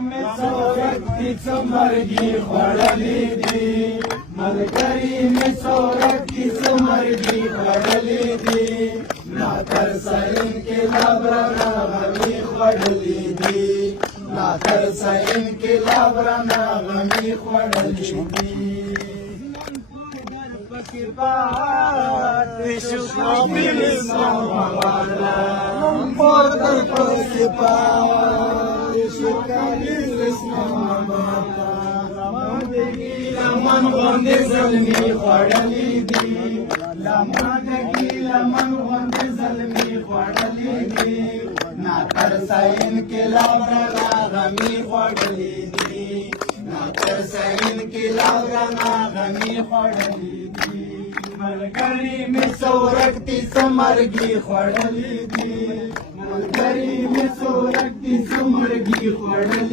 مصورتي څمرګي خوړلې دي ملګري مصورتي څمرګي خوړلې دي نا تر سین کې لابرنا غمي خوړلې دي نا تر سین کې لابرنا غمي خوړلې دي شو قابل سموالا پر در پسې شو قابل سموالا لمن غوندې زلمي خوړلې دي لمن غوندې زلمي خوړلې دي نا تر سین کې لابرنا غمي خوړلې دي نا تر سین کې لابرنا غمي خوړلې دي ملګري مې سورکتي څمرګي خوړلې دي ملګري مې سورکتي څمرګي خوړلې